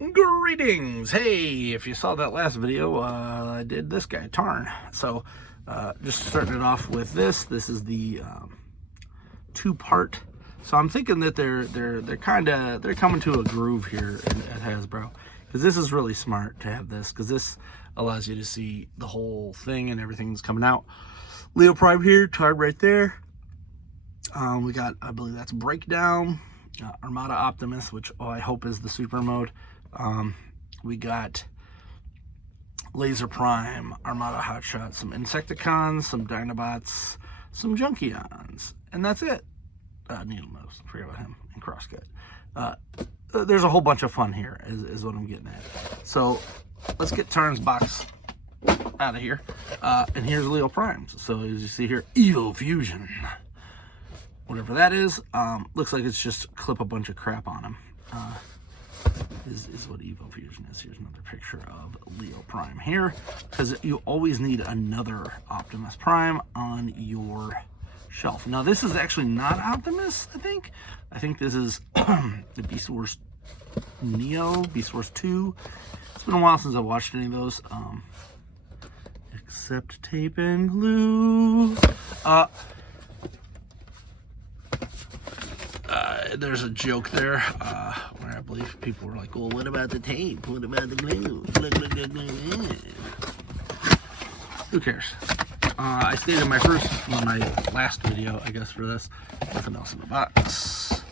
Greetings! Hey, if you saw that last video, I did this guy, Tarn. So, just starting it off with this. This is the two-part. So I'm thinking that they're coming to a groove here at Hasbro, because this is really smart to have this, because this allows you to see the whole thing and everything that's coming out. Leo Prime here, Tarn right there. We got, I believe that's Breakdown, Armada Optimus, which I hope is the super mode. We got Laser Prime, Armada Hotshot, some Insecticons, some Dinobots, some Junkions, and that's it. Needlenose, I forget about him, and Crosscut. There's a whole bunch of fun here, is what I'm getting at. So let's get Tarn's box out of here. And here's Leo Primes. So as you see here, Evil Fusion. Whatever that is, looks like it's just clip a bunch of crap on him. Is what Evo Fusion is. Here's another picture of Leo Prime here, because you always need another Optimus Prime on your shelf. Now this is actually not Optimus, I think this is the Beast Wars Neo, Beast Wars 2. It's been a while since I watched any of those, except tape and glue. There's a joke there where I believe people were like, well, what about the tape? What about the glue? Who cares? I stayed in my last video, I guess, for this. Nothing else in the box.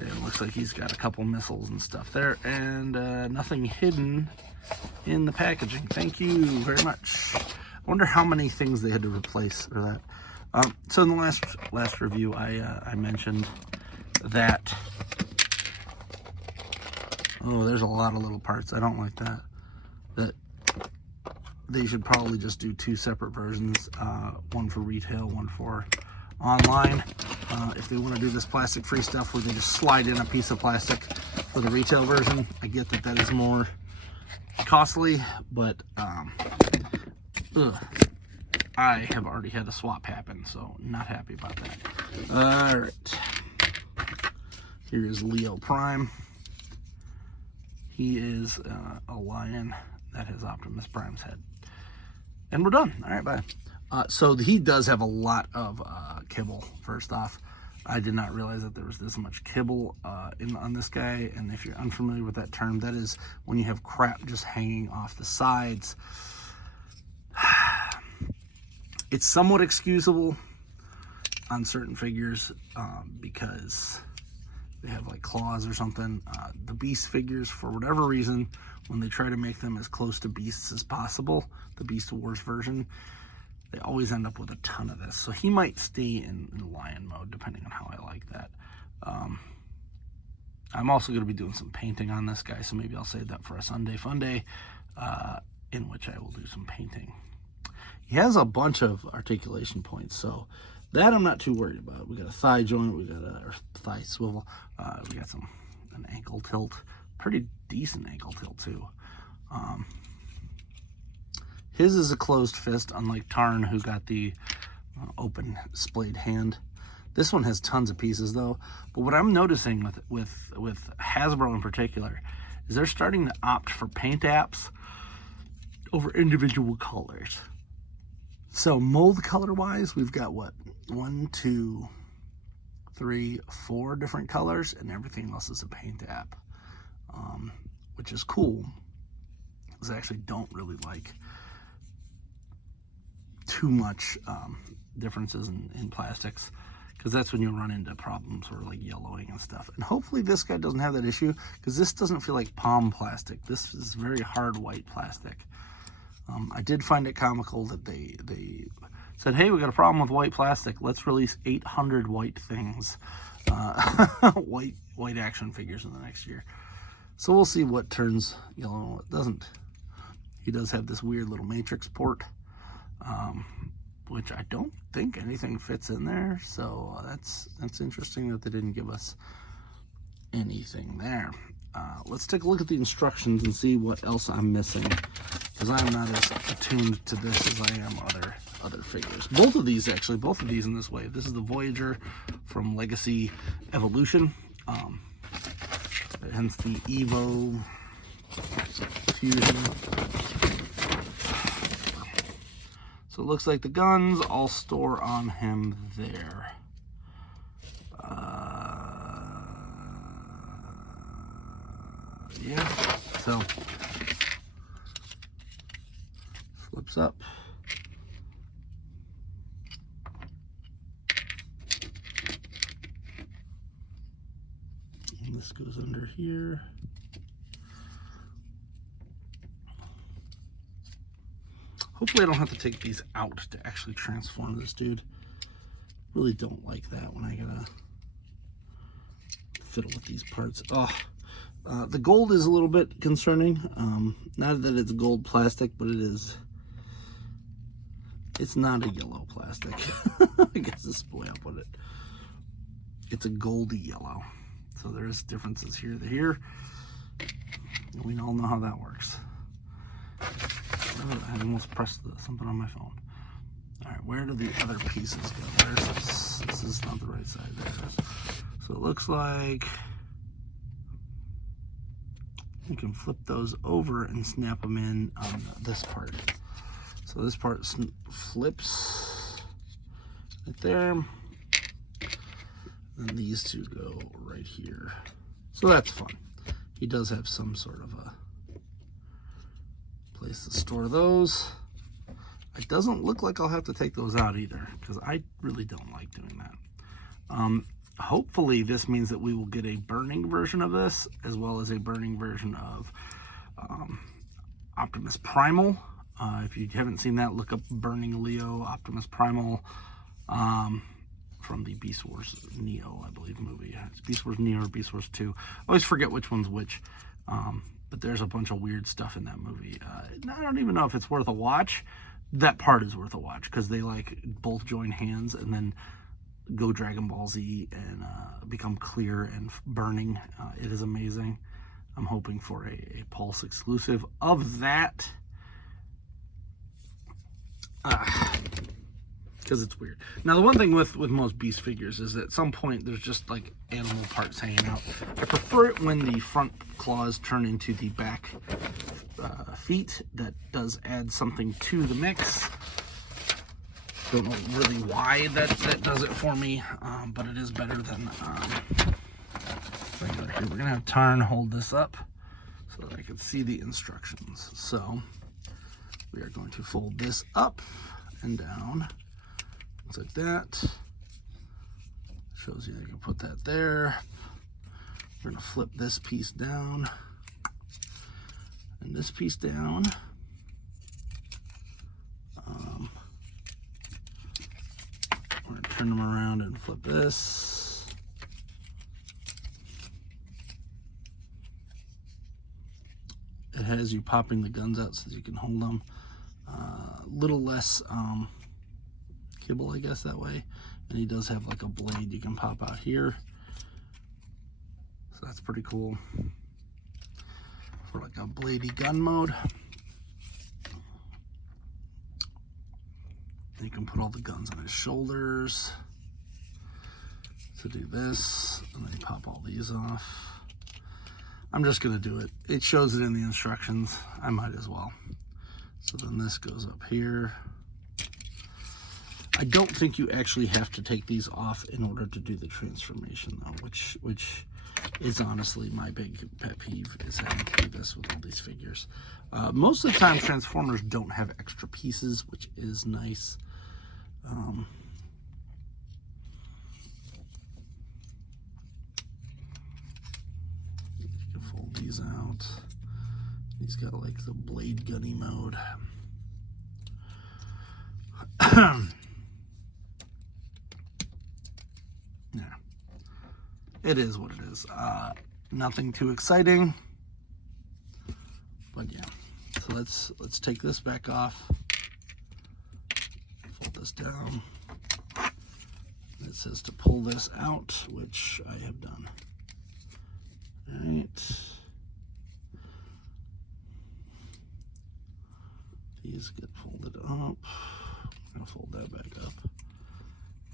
It looks like he's got a couple missiles and stuff there, and nothing hidden in the packaging. Thank you very much. I wonder how many things they had to replace for that. So in the last review, I mentioned that, oh, there's a lot of little parts. I don't like that. That they should probably just do two separate versions, one for retail, one for online. If they want to do this plastic-free stuff where they just slide in a piece of plastic for the retail version, I get that that is more costly, but I have already had a swap happen, so not happy about that. All right. Here is Leo Prime. He is a lion that has Optimus Prime's head. And we're done. All right, bye. So he does have a lot of kibble, first off. I did not realize that there was this much kibble on this guy. And if you're unfamiliar with that term, that is when you have crap just hanging off the sides. It's somewhat excusable on certain figures because they have like claws or something. The Beast figures, for whatever reason, when they try to make them as close to Beasts as possible, the Beast Wars version, they always end up with a ton of this. So he might stay in lion mode, depending on how I like that. I'm also going to be doing some painting on this guy, so maybe I'll save that for a Sunday fun day, in which I will do some painting. He has a bunch of articulation points, so that I'm not too worried about. We got a thigh joint, we got a thigh swivel, we got an ankle tilt, pretty decent ankle tilt too. His is a closed fist, unlike Tarn, who got the open splayed hand. This one has tons of pieces though. But what I'm noticing with Hasbro in particular is they're starting to opt for paint apps over individual colors. So mold color wise, we've got what? 1, 2, 3, 4 different colors, and everything else is a paint app, which is cool, because I actually don't really like too much differences in plastics, because that's when you run into problems or like yellowing and stuff. And hopefully this guy doesn't have that issue, because this doesn't feel like palm plastic. This is very hard white plastic. I did find it comical that they said, hey, we got a problem with white plastic. Let's release 800 white things, white action figures in the next year. So we'll see what turns yellow and what doesn't. He does have this weird little matrix port, which I don't think anything fits in there. So that's interesting that they didn't give us anything there. Let's take a look at the instructions and see what else I'm missing, because I'm not as attuned to this as I am other figures. Both of these in this wave. This is the Voyager from Legacy Evolution. hence the Evo Fusion. So it looks like the guns all store on him there. Yeah, so flips up. And this goes under here. Hopefully I don't have to take these out to actually transform this dude. Really don't like that when I gotta fiddle with these parts. Oh, the gold is a little bit concerning. Not that it's gold plastic, but it's not a yellow plastic. I guess this is the way I'll put it. It's a goldy yellow. So there's differences here to here. And we all know how that works. I almost pressed something on my phone. All right, where do the other pieces go? This is not the right side. There it is. So it looks like you can flip those over and snap them in on this part. So this part flips right there. And these two go right here. So that's fun. He does have some sort of a place to store those. It doesn't look like I'll have to take those out either, because I really don't like doing that. Hopefully this means that we will get a burning version of this, as well as a burning version of Optimus Primal. If you haven't seen that, look up Burning Leo Optimus Primal from the Beast Wars Neo, I believe, movie. It's Beast Wars Neo or Beast Wars 2. I always forget which one's which. But there's a bunch of weird stuff in that movie. I don't even know if it's worth a watch. That part is worth a watch, because they like both join hands and then go Dragon Ball Z and become clear and burning. It is amazing. I'm hoping for a Pulse exclusive of that. Because it's weird. Now, the one thing with most Beast figures is that at some point there's just like animal parts hanging out. I prefer it when the front claws turn into the back feet. That does add something to the mix. Don't know really why that does it for me, but it is better than regular. Here, we're gonna have Tarn hold this up so that I can see the instructions. So we are going to fold this up and down. Looks like that. Shows you that you can put that there. We're gonna flip this piece down and this piece down. We're gonna turn them around and flip this. It has you popping the guns out so that you can hold them. A little less kibble, I guess, that way. And he does have like a blade you can pop out here. So that's pretty cool. For like a bladey gun mode. And you can put all the guns on his shoulders to do this, and then you pop all these off. I'm just gonna do it. It shows it in the instructions. I might as well. So then this goes up here. I don't think you actually have to take these off in order to do the transformation, though, which is honestly my big pet peeve, is having to do this with all these figures. Most of the time, Transformers don't have extra pieces, which is nice. You can fold these out. He's got like the blade gunny mode. Yeah, it is what it is. Nothing too exciting, but yeah. So let's take this back off. Fold this down. It says to pull this out, which I have done. All right. These get folded up. I'm gonna fold that back up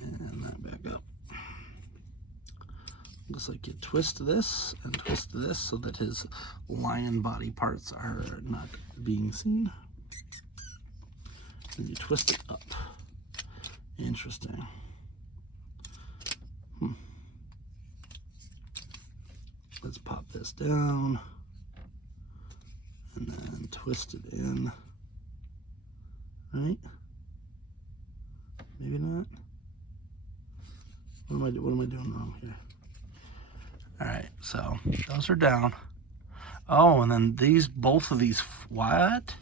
and that back up. Looks like you twist this and twist this so that his lion body parts are not being seen. And you twist it up. Interesting. Let's pop this down and then twist it in. Right? Maybe not. What am I doing wrong here? All right, so those are down. Oh, and then both of these, what?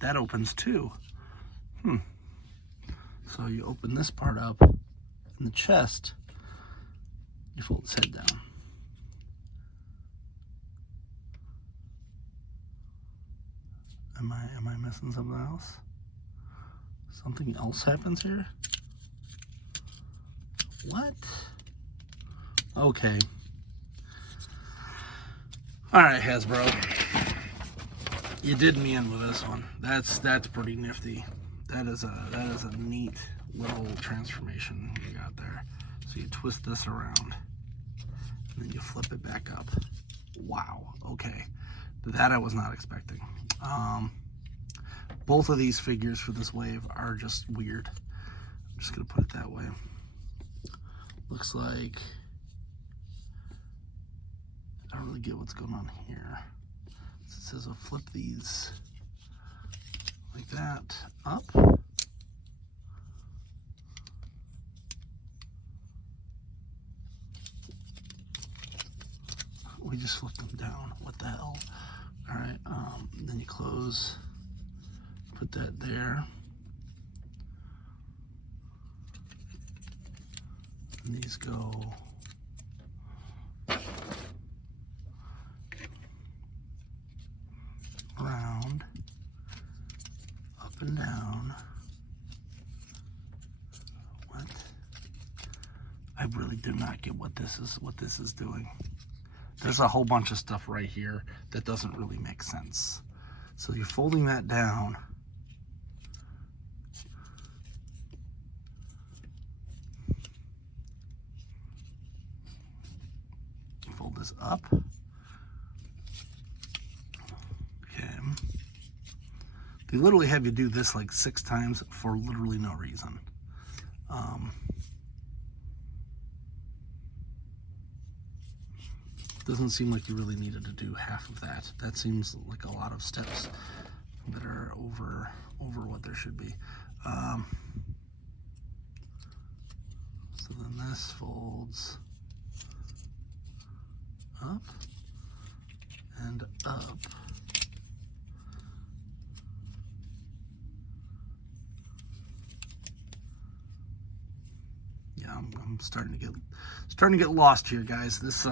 That opens too. So you open this part up in the chest, you fold his head down. Am I missing something else? Something else happens here? What? Okay. All right, Hasbro. You did me in with this one. That's pretty nifty. That is a neat little transformation you got there. So you twist this around, and then you flip it back up. Wow. Okay. That I was not expecting. Both of these figures for this wave are just weird. I'm just gonna put it that way. Looks like I don't really get what's going on here. It says I'll flip these like that up. We just flipped them down. What the hell? All right, then you close, put that there. And these go round, up and down. What? I really do not get what this is doing. There's a whole bunch of stuff right here that doesn't really make sense. So you're folding that down. Fold this up. Okay. They literally have you do this like 6 times for literally no reason. Doesn't seem like you really needed to do half of that. That seems like a lot of steps that are over what there should be. So then this folds up and up. Yeah, I'm starting to get lost here, guys. This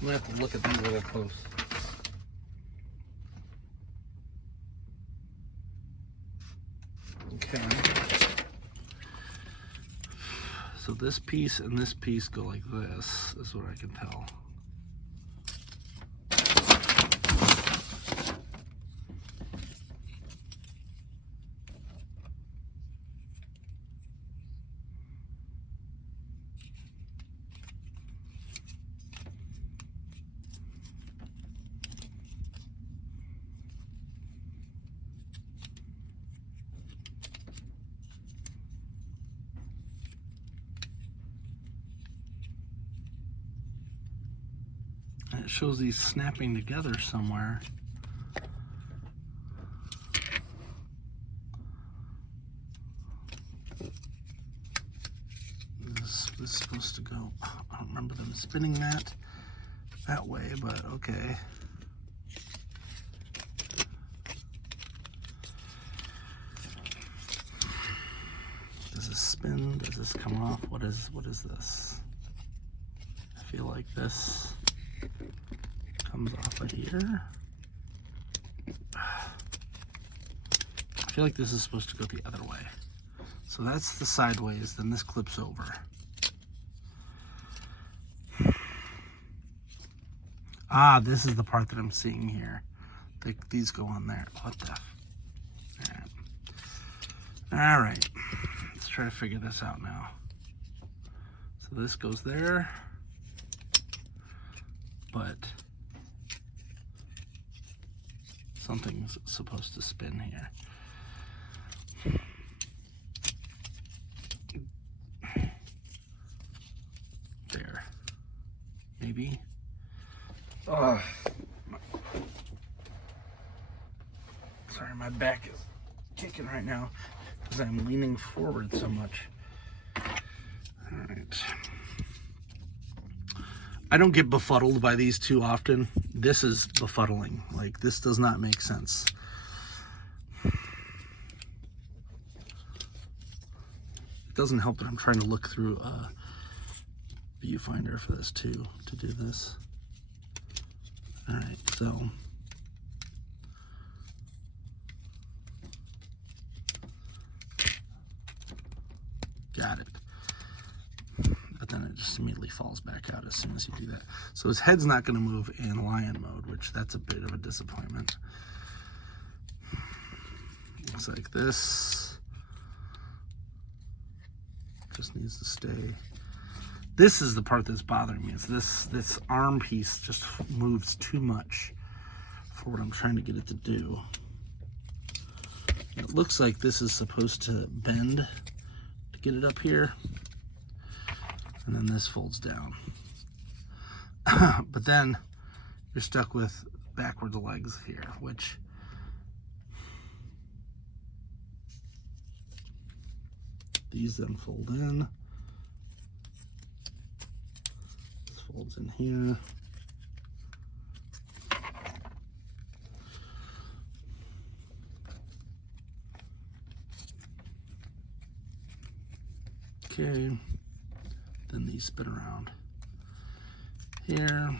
I'm gonna have to look at these really close. Okay. So this piece and this piece go like this, is what I can tell. And it shows these snapping together somewhere. This is supposed to go, I don't remember them spinning that way, but okay. Does this spin? Does this come off? What is this? I feel like this comes off of here. I feel like this is supposed to go the other way. So that's the sideways, then this clips over. Ah, this is the part that I'm seeing here. These go on there. What the? All right, let's try to figure this out now. So this goes there, but something's supposed to spin here. There, maybe. Oh, sorry, my back is kicking right now because I'm leaning forward so much. All right. I don't get befuddled by these too often. This is befuddling. Like, this does not make sense. It doesn't help that I'm trying to look through a viewfinder for this too, to do this. All right, so got it. But then it just immediately falls back out as soon as you do that. So his head's not going to move in lion mode, which that's a bit of a disappointment. Looks like this just needs to stay. This is the part that's bothering me. Is this arm piece just moves too much for what I'm trying to get it to do. It looks like this is supposed to bend to get it up here. And then this folds down. But then you're stuck with backwards legs here, which these then fold in. This folds in here. Okay. Then these spin around here.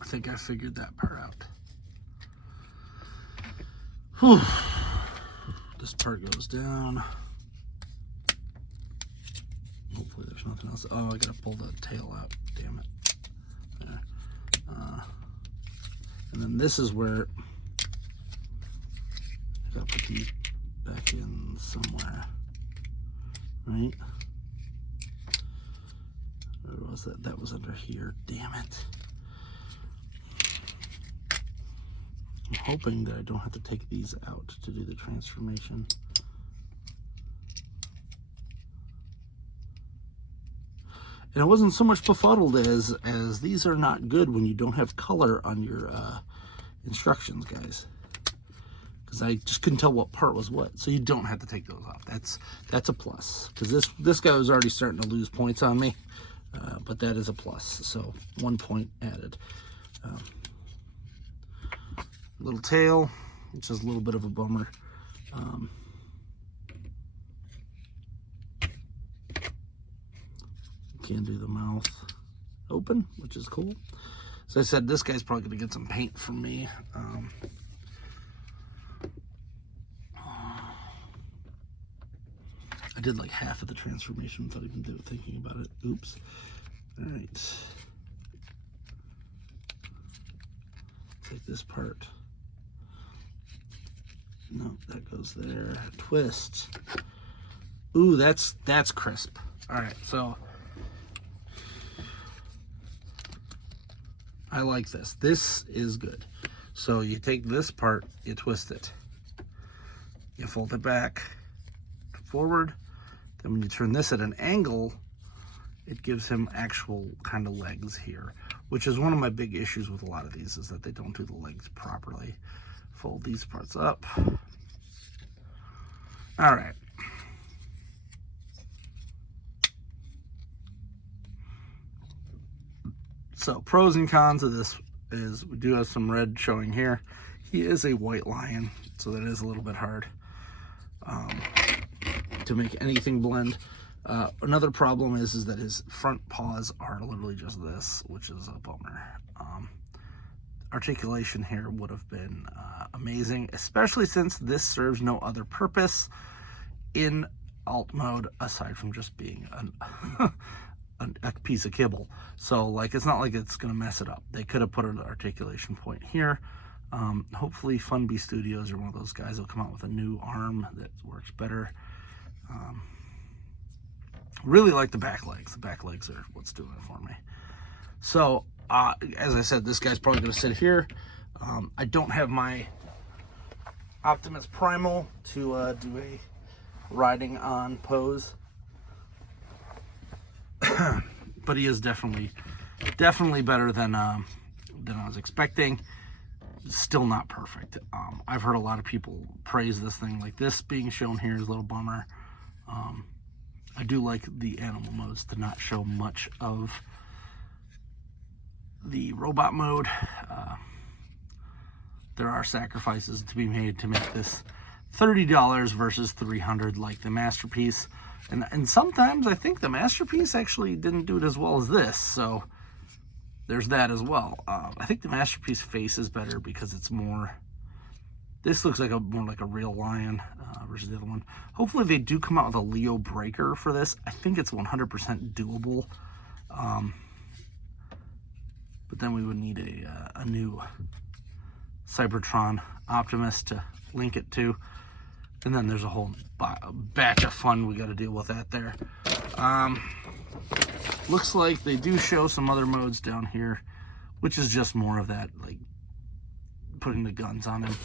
I think I figured that part out. Whew. This part goes down. Hopefully there's nothing else. Oh, I gotta pull the tail out. Damn it. There. And then this is where I gotta put these back in somewhere, right? Where was that? That was under here. Damn it. I'm hoping that I don't have to take these out to do the transformation. And I wasn't so much befuddled as these are not good when you don't have color on your instructions, guys. Because I just couldn't tell what part was what. So you don't have to take those off. That's a plus. Because this guy was already starting to lose points on me. But that is a plus. So 1 point added. Little tail, which is a little bit of a bummer. Can do the mouth open, which is cool. So I said, this guy's probably gonna get some paint from me. I did like half of the transformation without even thinking about it. Oops. All right. Take this part. No, that goes there. Twist. Ooh, that's crisp. All right, so I like this. This is good. So you take this part, you twist it. You fold it back, forward. Then when you turn this at an angle, it gives him actual kind of legs here, which is one of my big issues with a lot of these, is that they don't do the legs properly. Fold these parts up. All right. So pros and cons of this is we do have some red showing here. He is a white lion, so that is a little bit hard to make anything blend. Another problem is that his front paws are literally just this, which is a bummer. Articulation here would have been amazing, especially since this serves no other purpose in alt mode aside from just being a piece of kibble. So like, it's not like it's gonna mess it up. They could have put an articulation point here. Hopefully Funby Studios or one of those guys will come out with a new arm that works better. Really like the back legs. The back legs are what's doing it for me. So as I said, this guy's probably gonna sit here. I don't have my Optimus Primal to do a riding on pose. But he is definitely better than I was expecting. Still not perfect. I've heard a lot of people praise this thing. Like, this being shown here is a little bummer. I do like the animal modes to not show much of the robot mode. There are sacrifices to be made to make this $30 versus $300 like the Masterpiece. And sometimes I think the Masterpiece actually didn't do it as well as this, so there's that as well. I think the Masterpiece face is better because it's more, this looks like more like a real lion versus the other one. Hopefully they do come out with a Leo breaker for this. I think it's 100% doable. But then we would need a new Cybertron Optimus to link it to. And then there's a whole batch of fun we got to deal with that there. Looks like they do show some other modes down here, which is just more of that, like putting the guns on him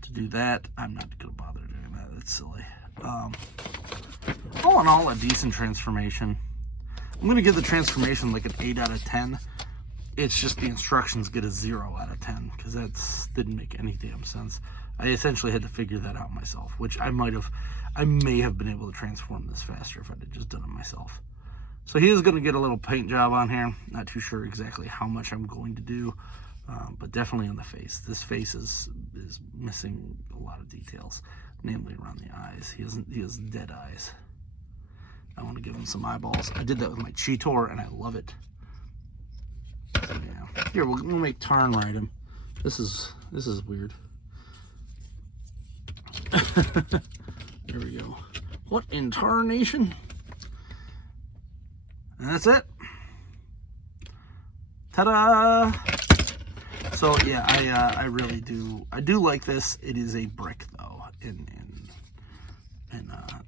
to do that. I'm not going to bother doing that. That's silly. All in all, a decent transformation. I'm going to give the transformation like an 8 out of 10. It's just the instructions get a 0 out of 10 because that didn't make any damn sense. I essentially had to figure that out myself, which I may have been able to transform this faster if I had just done it myself. So he is going to get a little paint job on here. Not too sure exactly how much I'm going to do, but definitely on the face. This face is missing a lot of details, namely around the eyes. He has dead eyes. I want to give him some eyeballs. I did that with my Cheetor, and I love it. So, yeah. Here, we'll make Tarn ride him. This is weird. There we go. What in tarnation? And that's it. Ta-da! So yeah, I really do. I do like this. It is a brick though in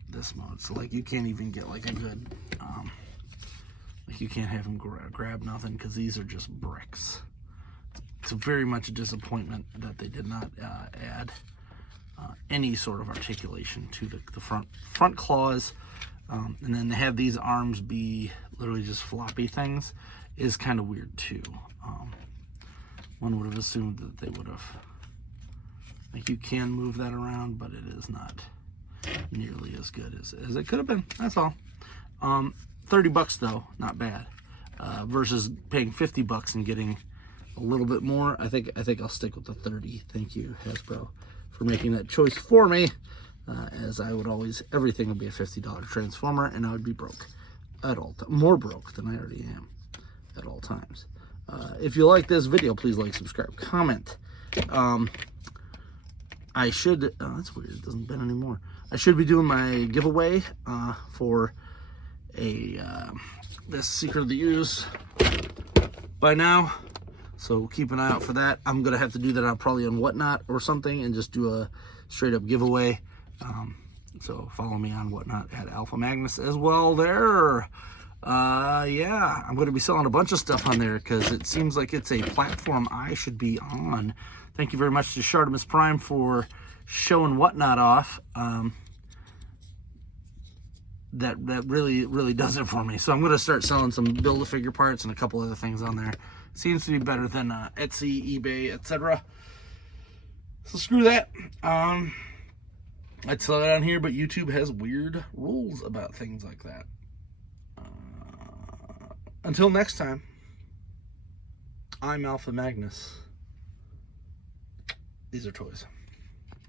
this mode. So like, you can't even get like a good like, you can't have him grab nothing because these are just bricks. It's very much a disappointment that they did not add any sort of articulation to the front claws, and then to have these arms be literally just floppy things is kind of weird too. One would have assumed that they would have, like, you can move that around, but it is not nearly as good as it could have been. That's all. $30 though, not bad, versus paying $50 and getting a little bit more. I think I'll stick with the 30. Thank you, Hasbro, for making that choice for me, as I would always, everything would be a $50 Transformer, and I would be broke at all times, more broke than I already am at all times. If you like this video, please like, subscribe, comment. I should, that's weird, it doesn't bend anymore. I should be doing my giveaway for this Secret of the Ooze by now. So keep an eye out for that. I'm going to have to do that probably on Whatnot or something and just do a straight up giveaway. So follow me on Whatnot at Alpha Magnus as well there. Yeah, I'm going to be selling a bunch of stuff on there because it seems like it's a platform I should be on. Thank you very much to Shartimus Prime for showing Whatnot off. That really does it for me. So I'm going to start selling some Build-A-Figure parts and a couple other things on there. Seems to be better than Etsy, eBay, etc. So screw that. I'd sell it on here, but YouTube has weird rules about things like that. Until next time, I'm Alpha Magnus. These are toys.